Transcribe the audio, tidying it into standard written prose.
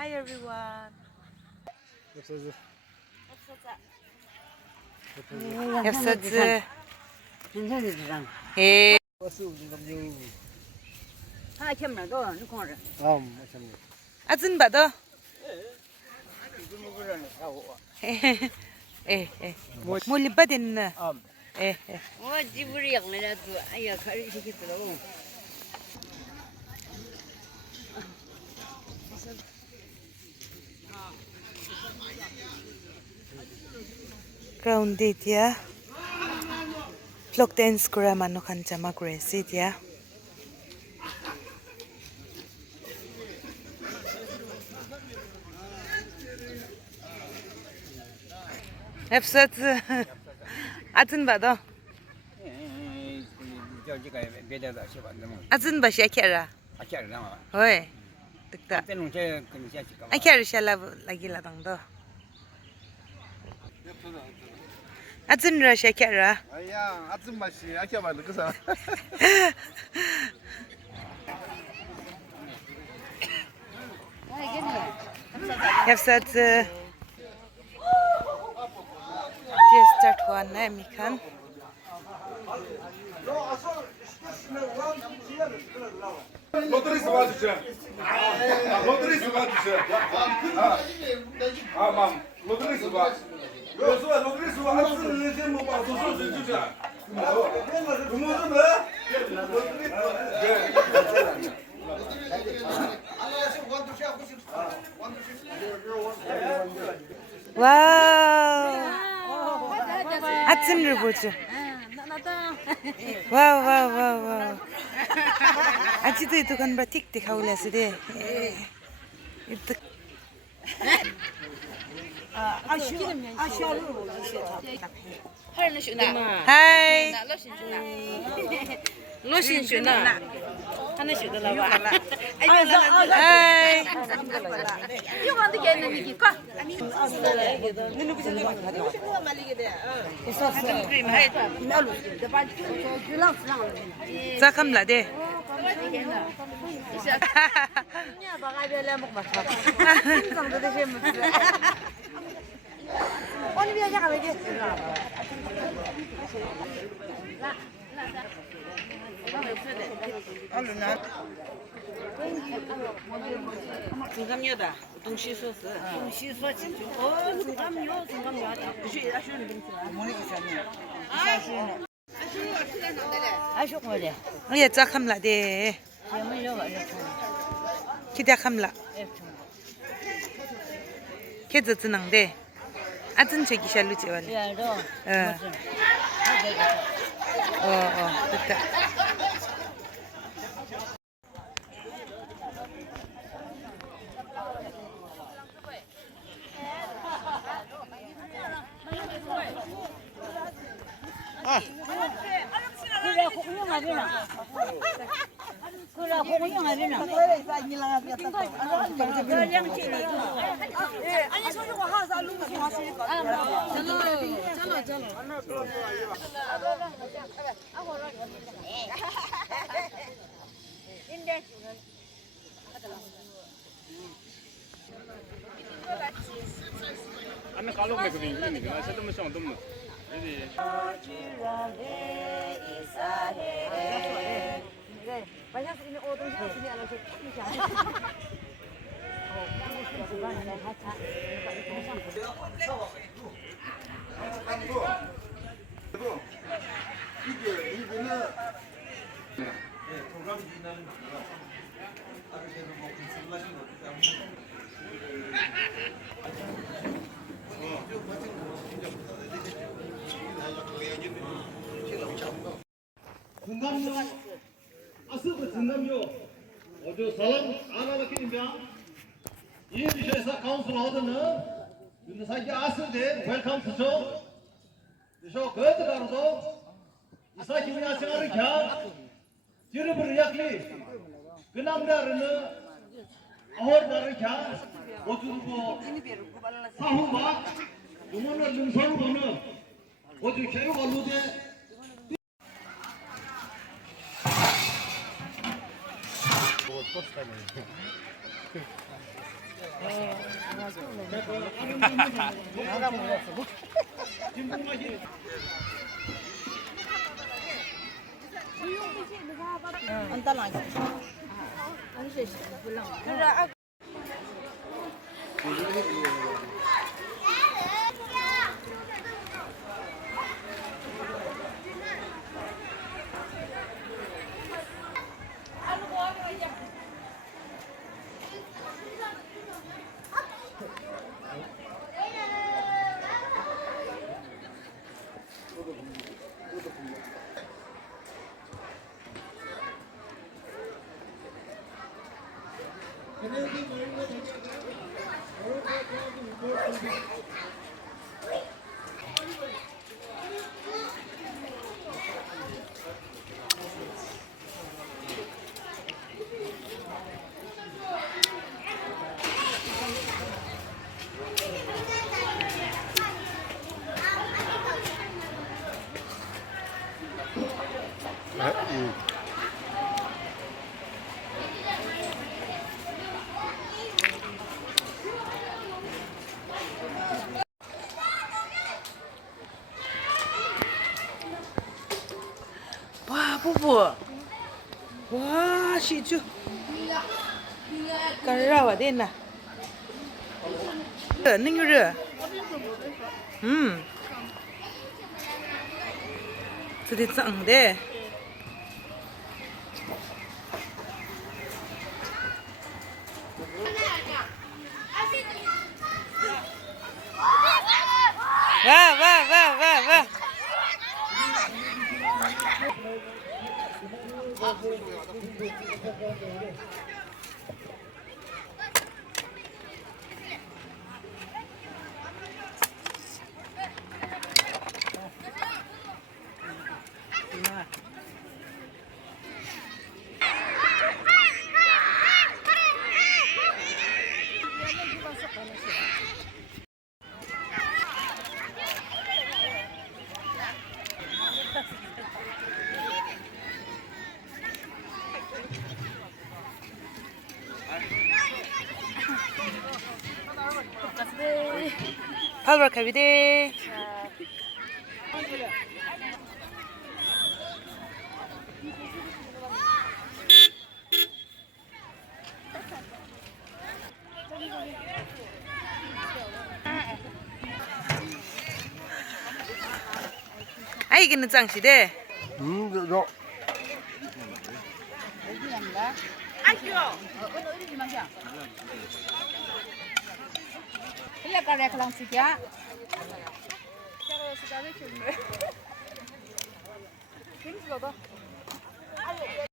Hi everyone. 엽서즈. 진짜지랑. 예. 아, 캠라도 누구를? 아진 받아. 예. 몰리 받았나? 예. 뭐 집으로 양내라도 아야 가리 시키더라고. Grounded ya. Vlog dance kura mano kancha magresid ya. 엽서즈. 아진 받아. 아진 바시 아케라. Oi. Tikta. Akeru shala lagi latang do. 아진 러시 아케라. 아야, 아줌마씨, 아껴 만든 그 사람. 엽서즈. Dia start huan na mikan. 로드리스 와주세요. 로드리스 와주세요. 맘. 로드리스 와. 로드리스 와. 아무튼 이제 뭐 봐. 소소 주자. 뭐좀 해? 와우. 아침을 보죠. 와우. 아직도 이 두간 봐 틱틱 하울라서 돼. 이때 하이. 로신슈나. 하나 슈더라 봐. 하이. 이거 게 있는 게 까. 자캄라 돼. 중감료다. 동시소스. 동시소 진짜. 중감료. 그시 아쉬운 빙수. 뭐니 있었네. 아쉬운 거래. 예, 자캄라 돼. 기대캄라. 걔도 뜨는데 아진 저기 샬루 지원. 야로. 됐다. 그래 공룡아비나. 그래 공룡아비나. 아니 저거 하사 루스 하시니까. Anne kallo me kudin kudin kudin. Saya tu mesti orang tu. Jadi. 중감요 아스도 중감요 어저 사람 알아봤겠냐 이 비셔에서 카운슬 하더는 근데 사기 아스데 웰컴 투죠 저 거기 가로도 이사기 그냥 생활을 겨 지르브르 약리 그남자르는 어허다를 겨 어주고 사후막 요만한 능선을 보는 어주 개로 걸로데 와, 부부. 와, 시주. 까라와 됐나? 능유르. 저기 짱데. 와. 팔벌 가비데. 아이기는 짱시대. 저. Ele cara que não se quer.